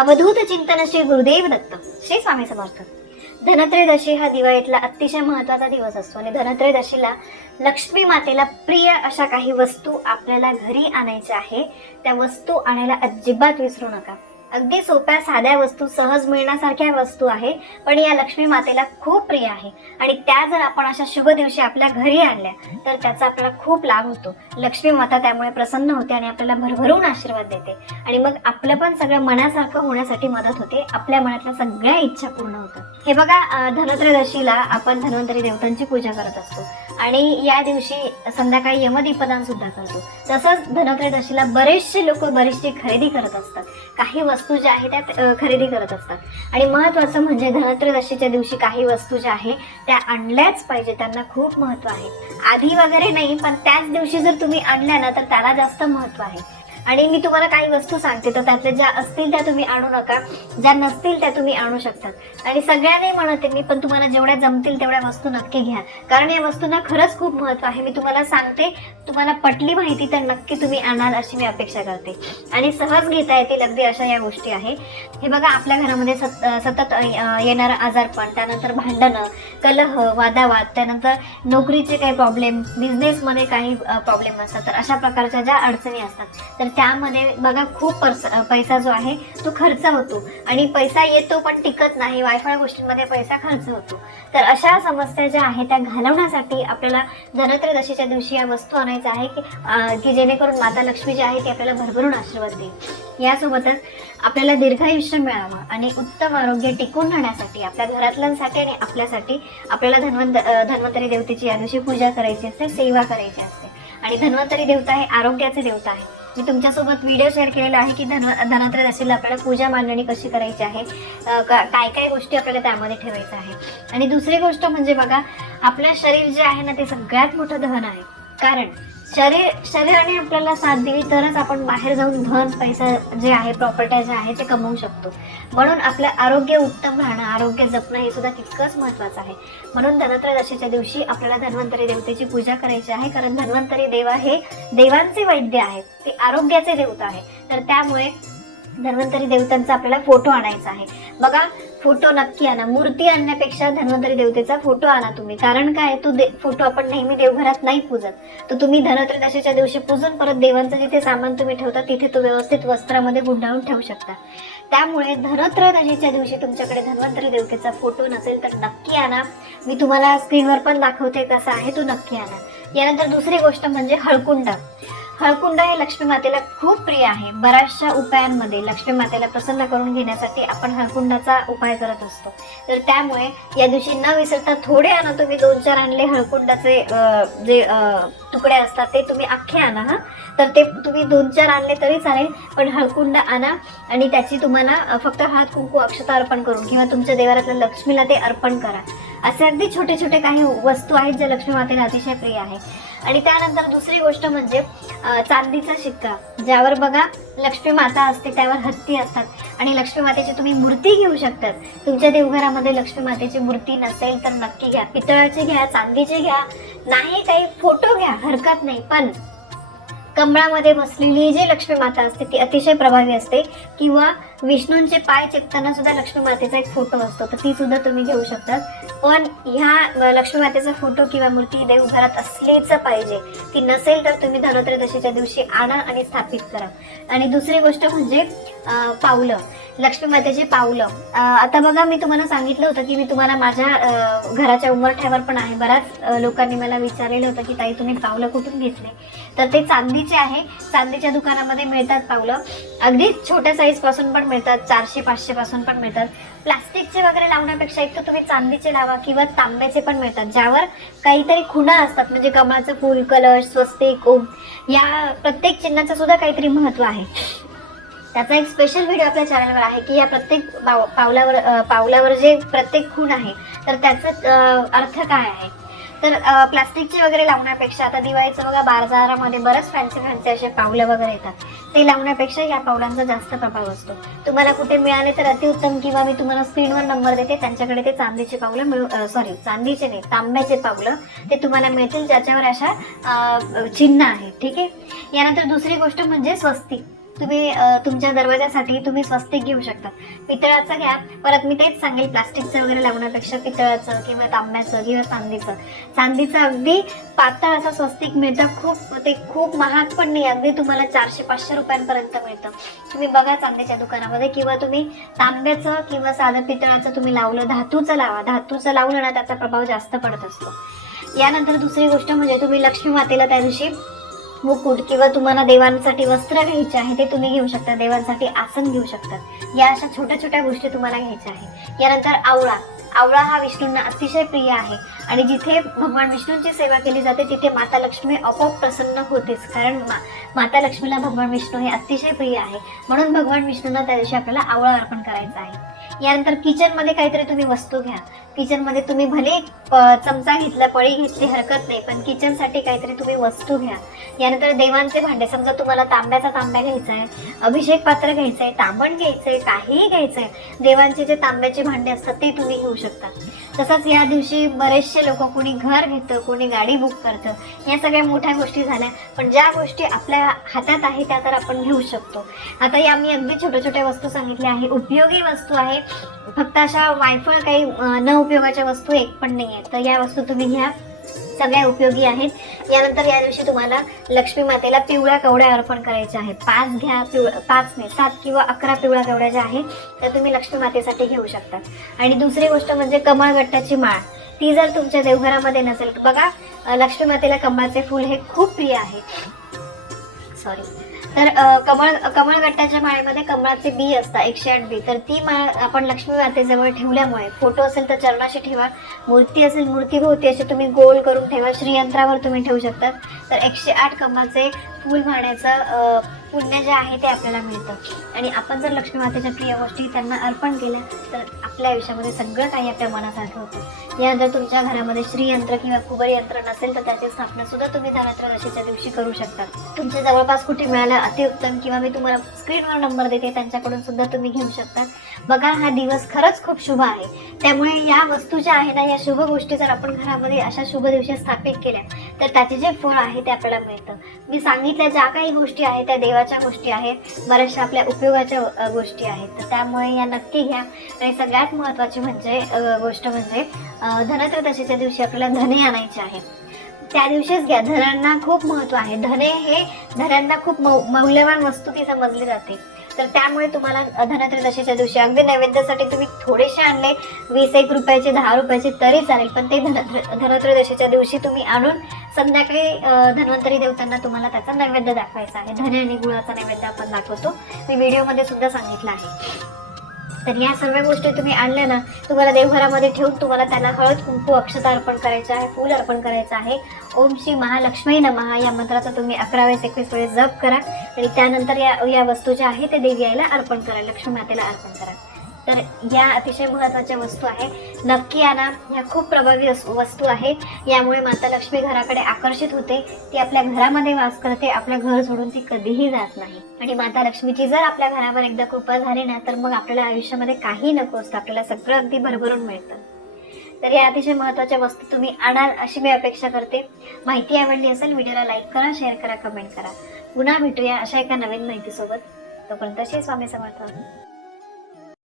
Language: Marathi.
अवधूत चिंतन श्री गुरुदेव दत्त. श्री स्वामी समर्थ. धनत्रयोदशी हा दिवाळीतला अतिशय महत्त्वाचा दिवस असतो आणि धनत्रयोदशीला लक्ष्मी मातेला प्रिय अशा काही वस्तू आपल्याला घरी आणायच्या आहे. त्या वस्तू आणायला अजिबात विसरू नका. अगदी सोप्या साध्या वस्तू, सहज मिळण्यासारख्या वस्तू आहे, पण या लक्ष्मी मातेला खूप प्रिय आहे आणि त्या जर आपण अशा शुभ दिवशी आपल्या घरी आणल्या तर त्याचा आपल्याला खूप लाभ होतो. लक्ष्मी माता त्यामुळे प्रसन्न होते आणि आपल्याला भरभरून आशीर्वाद देते आणि मग आपलं पण सगळं मनासारखं होण्यासाठी मदत होते. आपल्या मनातल्या सगळ्या इच्छा पूर्ण होतात. हे बघा, धनत्रयोदशीला आपण धन्वंतरी देवतांची पूजा करत असतो आणि या दिवशी संध्याकाळी यमदीपदान सुद्धा करतो. तसंच धनत्रयोदशीला बरेचसे लोक बरीचशी खरेदी करत असतात. काही वस्तू ज्या आहेत त्या खरेदी करत असतात आणि महत्त्वाचं म्हणजे धनत्रयोदशीच्या दिवशी काही वस्तू ज्या आहे त्या आणल्याच पाहिजे. त्यांना खूप महत्त्व आहे. आधी वगैरे नाही, पण त्याच दिवशी जर तुम्ही आणल्या ना तर त्याला जास्त महत्त्व आहे. आणि मी तुम्हाला काही वस्तू सांगते, तर त्यातल्या ज्या असतील त्या तुम्ही आणू नका, ज्या नसतील त्या तुम्ही आणू शकतात. आणि सगळ्यांनी म्हणते मी, पण तुम्हाला जेवढ्या जमतील तेवढ्या वस्तू नक्की घ्या, कारण या वस्तूंना खरंच खूप महत्त्व आहे. मी तुम्हाला सांगते, तुम्हाला पटली माहिती तर नक्की तुम्ही आणाल अशी मी अपेक्षा करते आणि सहज घेता येतील अगदी अशा या गोष्टी आहे. हे बघा, आपल्या घरामध्ये सतत येणारं आजारपण, त्यानंतर भांडणं, कलह, वादावाद, त्यानंतर नोकरीचे काही प्रॉब्लेम, बिझनेसमध्ये काही प्रॉब्लेम असतात, तर अशा प्रकारच्या ज्या अडचणी असतात तर त्यामध्ये बघा खूप पैसा जो आहे तो खर्च होतो आणि पैसा येतो पण टिकत नाही. वायफळ गोष्टींमध्ये पैसा खर्च होतो. तर अशा समस्या ज्या आहेत त्या घालवण्यासाठी आपल्याला धनत्रयोदशीच्या दिवशी या वस्तू आणायच्या आहे की जेणेकरून माता लक्ष्मी जी आहे ती आपल्याला भरभरून आशीर्वाद देईल. यासोबतच आपल्याला दीर्घायुष्य मिळावं आणि उत्तम आरोग्य टिकून राहण्यासाठी आपल्या घरातल्यांसाठी आणि आपल्यासाठी आपल्याला धन्वंतरी देवतेची या दिवशी पूजा करायची असते, सेवा करायची असते. आणि धन्वंतरी देवता हे आरोग्याचे देवता आहे. मी तुमच्यासोबत व्हिडिओ शेअर केलेला आहे की धनत्रयोदशीला आपल्याला पूजा मांडणी कशी करायची आहे, काय काय गोष्टी आपल्याला त्यामध्ये ठेवायचं आहे. आणि दुसरी गोष्ट म्हणजे बघा, आपलं शरीर जे आहे ना ते सगळ्यात मोठं धन आहे. कारण शरीराने आपल्याला साथ दिली तरच आपण बाहेर जाऊन धन, पैसा जे आहे, प्रॉपर्ट्या ज्या आहे ते कमवू शकतो. म्हणून आपलं आरोग्य उत्तम राहणं, आरोग्य जपणं हे सुद्धा तितकंच महत्त्वाचं आहे. म्हणून धनत्रयोदशीच्या दिवशी आपल्याला धन्वंतरी देवतेची पूजा करायची आहे, कारण धन्वंतरी देवा हे देवांचे वैद्य आहेत, ते आरोग्याचे देवता आहे. तर त्यामुळे धन्वंतरी देवतांचा आपल्याला फोटो आणायचा आहे. बघा, फोटो नक्की आणा. मूर्ती आणण्यापेक्षा धन्वंतरी देवतेचा फोटो आणा तुम्ही. कारण काय, तो फोटो आपण नेहमी देवघरात नाही पूजत, तर तुम्ही धनत्रयोदशीच्या दिवशी पूजून परत देवांचं जिथे सामान तुम्ही ठेवता तिथे तो व्यवस्थित वस्त्रामध्ये गुंडाळून ठेवू शकता. त्यामुळे धनत्रयोदशीच्या दिवशी तुमच्याकडे धन्वंतरी देवतेचा फोटो नसेल तर नक्की आणा. मी तुम्हाला स्क्रीनवर पण दाखवते कसा आहे, तो नक्की आणा. यानंतर दुसरी गोष्ट म्हणजे हळकुंड. हळकुंड हे लक्ष्मी मातेला खूप प्रिय आहे. बऱ्याचशा उपायांमध्ये लक्ष्मी मातेला प्रसन्न करून घेण्यासाठी आपण हळकुंडाचा उपाय करत असतो. तर त्यामुळे या दिवशी न विसरता थोडे आणा तुम्ही. 2-4 आणले हळकुंडाचे जे तुकडे असतात ते तुम्ही अख्खे आणा. तर ते तुम्ही 2-4 आणले तरी चालेल, पण हळकुंड आणा आणि त्याची तुम्हाला फक्त हळद कुंकू अक्षता अर्पण करून किंवा तुमच्या देवारातल्या लक्ष्मीला ते अर्पण करा. असे अगदी छोटे छोटे काही वस्तू आहेत ज्या लक्ष्मी मातेला अतिशय प्रिय आहे. आणि त्यानंतर दुसरी गोष्ट म्हणजे चांदीचा शिक्का, ज्यावर बघा लक्ष्मी माता असते, त्यावर हत्ती असतात आणि लक्ष्मी मातेची तुम्ही मूर्ती घेऊ शकतात. तुमच्या देवघरामध्ये लक्ष्मी मातेची मूर्ती नसेल तर नक्की घ्या. पितळाची घ्या, चांदीची घ्या, नाही काही फोटो घ्या, हरकत नाही. पण कमळामध्ये बसलेली जी लक्ष्मी माता असते ती अतिशय प्रभावी असते. किंवा विष्णूंचे पाय चेपताना सुद्धा लक्ष्मी मातेचा एक फोटो असतो, तर ती सुद्धा तुम्ही घेऊ शकतात. पण ह्या लक्ष्मी मातेचा फोटो किंवा मूर्ती देवघरात असलीच पाहिजे. ती नसेल तर तुम्ही धनत्रयोदशीच्या दिवशी आणा आणि स्थापित करा. आणि दुसरी गोष्ट म्हणजे पावलं, लक्ष्मी मातेची पावलं. आता बघा, मी तुम्हाला सांगितलं होतं की मी तुम्हाला माझ्या घराच्या उंबरठ्यावर पण आहे. बऱ्याच लोकांनी मला विचारलेलं होतं की ताई तुम्ही पावलं कुठून घेतले, तर ते चांदीचे आहे. चांदीच्या दुकानामध्ये मिळतात पावलं. अगदी छोट्या साईज पासून पण मिळतात, 400-500 पासून पण मिळतात. प्लास्टिकचे वगैरे लावण्यापेक्षा एक तर तुम्ही चांदीचे लावा किंवा तांब्याचे पण मिळतात, ज्यावर काहीतरी खुणा असतात. म्हणजे कमळाचं फूल, कलश, स्वस्तिक, ओम, या प्रत्येक चिन्हाचं सुद्धा काहीतरी महत्त्व आहे. त्याचा एक स्पेशल व्हिडिओ आपल्या चॅनलवर आहे की या प्रत्येक पावलावर जे प्रत्येक खूण आहे तर त्याचा अर्थ काय आहे. तर प्लास्टिकचे वगैरे लावण्यापेक्षा, आता दिवाळीचं बघा बाजारामध्ये बरंच फॅन्सी असे पावलं वगैरे येतात, ते लावण्यापेक्षा या पावलांचा जास्त प्रभाव असतो. तुम्हाला कुठे मिळाले तर अतिउत्तम, किंवा मी तुम्हाला स्क्रीनवर नंबर देते, त्यांच्याकडे ते चांदीचे पावलं चांदीचे नाही, तांब्याचे पावलं ते तुम्हाला मिळतील, ज्याच्यावर अशा चिन्ह आहे. ठीक आहे. यानंतर दुसरी गोष्ट म्हणजे स्वस्तिक. तुम्ही तुमच्या दरवाजासाठी तुम्ही स्वस्तिक घेऊ शकता. पितळाचं घ्या. परत मी तेच सांगेल, प्लास्टिकचं वगैरे लावण्यापेक्षा पितळाचं किंवा तांब्याचं किंवा चांदीचं अगदी पातळ असं स्वस्तिक मिळतं. ते खूप महाग पण नाही, अगदी तुम्हाला 400-500 रुपयांपर्यंत मिळतं. तुम्ही बघा चांदीच्या दुकानामध्ये, किंवा तुम्ही तांब्याचं किंवा साधं पितळाचं तुम्ही लावलं, धातूचं लावा. धातूचं लावलं ना त्याचा प्रभाव जास्त पडत असतो. यानंतर दुसरी गोष्ट म्हणजे तुम्ही लक्ष्मी मातेला त्या दिवशी मुकुट किंवा तुम्हाला देवांसाठी वस्त्र घ्यायचे आहे ते तुम्ही घेऊ शकता. देवांसाठी आसन घेऊ शकता. या अशा छोट्या छोट्या गोष्टी तुम्हाला घ्यायच्या आहे. यानंतर आवळा हा विष्णूंना अतिशय प्रिय आहे आणि जिथे भगवान विष्णूंची सेवा केली जाते तिथे माता लक्ष्मी आपोआप प्रसन्न होतेच, कारण माता लक्ष्मीला भगवान विष्णू हे अतिशय प्रिय आहे. म्हणून भगवान विष्णूंना त्या दिवशी आपल्याला आवळा अर्पण करायचा आहे. यानंतर किचनमध्ये काहीतरी तुम्ही वस्तू घ्या. किचनमध्ये तुम्ही भले चमचा घेतला, पळी घेतली, हरकत नाही, पण किचनसाठी काहीतरी तुम्ही वस्तू घ्या. यानंतर देवांचे भांडे, समजा तुम्हाला तांब्याचा तांब्या घ्यायचा आहे, अभिषेक पात्र घ्यायचं आहे, तांबण घ्यायचं आहे, काहीही घ्यायचं आहे, देवांचे जे तांब्याचे भांडे असतात ते तुम्ही घेऊ शकता. तसंच या दिवशी बरेचसे लोक, कोणी घर घेतं, कोणी गाडी बुक करतं. या सगळ्या मोठ्या गोष्टी झाल्या, पण ज्या गोष्टी आपल्या हातात आहे त्या तर आपण घेऊ शकतो. आता या मी अगदी छोट्या छोट्या वस्तू सांगितल्या आहे, उपयोगी वस्तू आहे, फक्त अशा वायफळ काही न उपयोगाच्या वस्तू एक पण नाही आहेत. तर या वस्तू तुम्ही घ्या, सगळ्या उपयोगी आहेत. यानंतर या दिवशी तुम्हाला लक्ष्मी मातेला पिवळ्या कवड्या अर्पण करायच्या आहेत. 5 घ्या, 5 नाही 7 किंवा 11 पिवळ्या कवड्या ज्या आहेत त्या तुम्ही लक्ष्मी मातेसाठी घेऊ शकता. आणि दुसरी गोष्ट म्हणजे कमळगट्टाची माळ, ती जर तुमच्या देवघरामध्ये नसेल, बघा लक्ष्मी मातेला कमळाचे फूल हे खूप प्रिय आहे. तर कमळगट्टाच्या माळेमध्ये कमळाचे बी असतात, 108 बी. तर ती माळ आपण लक्ष्मी मातेजवळ ठेवल्यामुळे, फोटो असेल तर चरणाशी ठेवा, मूर्ती असेल मूर्तीभोवती असे तुम्ही गोल करून ठेवा, श्रीयंत्रावर तुम्ही ठेवू शकता. तर 108 कमळाचे फूल मारण्याचं पुण्य जे आहे ते आपल्याला मिळतं. आणि आपण जर लक्ष्मी मातेच्या प्रिय गोष्टी त्यांना अर्पण केल्या तर आपल्या आयुष्यामध्ये सगळं काही आपल्या मनासारखं होतं. यानंतर तुमच्या घरामध्ये श्रीयंत्र किंवा कुबर यंत्र नसेल तर त्याची स्थापना सुद्धा तुम्ही धनत्रयोदशीच्या दिवशी करू शकता. तुमच्या जवळपास कुठे मिळालं अतिउत्तम, किंवा मी तुम्हाला स्क्रीनवर नंबर देते त्यांच्याकडून सुद्धा तुम्ही घेऊ शकता. बघा हा दिवस खरंच खूप शुभ आहे. त्यामुळे या वस्तू ज्या आहेत ना, या शुभ गोष्टी जर आपण घरामध्ये अशा शुभ दिवशी स्थापित केल्या तर त्याचे जे फळ आहे ते आपल्याला मिळतं. मी सांगितल्या ज्या काही गोष्टी आहेत त्या देवाच्या गोष्टी आहेत, बऱ्याचशा आपल्या उपयोगाच्या गोष्टी आहेत. तर त्यामुळे या नक्की घ्या. आणि सगळ्यात महत्त्वाची गोष्ट म्हणजे धनत्रयोदशीच्या दिवशी आपल्याला धने आणायचे आहे. त्या दिवशीच घ्या. धनांना खूप महत्त्व आहे. धन्यांना खूप मौल्यवान वस्तू ती समजली जाते. तर त्यामुळे तुम्हाला धनत्रयोदशीच्या दिवशी अगदी नैवेद्यासाठी तुम्ही थोडेसे आणले, 20-1 रुपयाचे, 10 रुपयाचे तरी चालेल, पण ते धनत्रयोदशीच्या दिवशी तुम्ही आणून संध्याकाळी धन्वंतरी देवतांना तुम्हाला त्याचा नैवेद्य दाखवायचा आहे. धने आणि गुळाचा नैवेद्य आपण दाखवतो, मी व्हिडिओमध्ये सुद्धा सांगितलं आहे. तर या सर्व गोष्टी तुम्ही आणल्या ना, तुम्हाला देवघरामध्ये ठेवून तुम्हाला त्यांना हळद कुंकू अक्षता अर्पण करायचं आहे, फूल अर्पण करायचं आहे. ओम श्री महालक्ष्मी नमः या मंत्राचा तुम्ही 11 वेळेस 21 वेळेस जप करा. आणि त्यानंतर या वस्तू ज्या आहे ते देवी आईला अर्पण करा, लक्ष्मी मातेला अर्पण करा. तर या अतिशय महत्त्वाच्या वस्तू आहे, नक्की आणा. ह्या खूप प्रभावी वस्तू आहे. यामुळे माता लक्ष्मी घराकडे आकर्षित होते, ती आपल्या घरामध्ये वास करते, आपल्या घर सोडून ती कधीही जात नाही. आणि माता लक्ष्मीची जर आपल्या घरावर एकदा कृपा झाली ना, तर मग आपल्याला आयुष्यामध्ये काही नको असतं, आपल्याला सगळं अगदी भरभरून मिळतं. तर या अतिशय महत्त्वाच्या वस्तू तुम्ही आणाल अशी मी अपेक्षा करते. माहिती आवडली असेल, व्हिडिओला लाईक करा, शेअर करा, कमेंट करा. पुन्हा भेटूया अशा एका नवीन माहितीसोबत. तोपर्यंत श्री स्वामी समर्थ.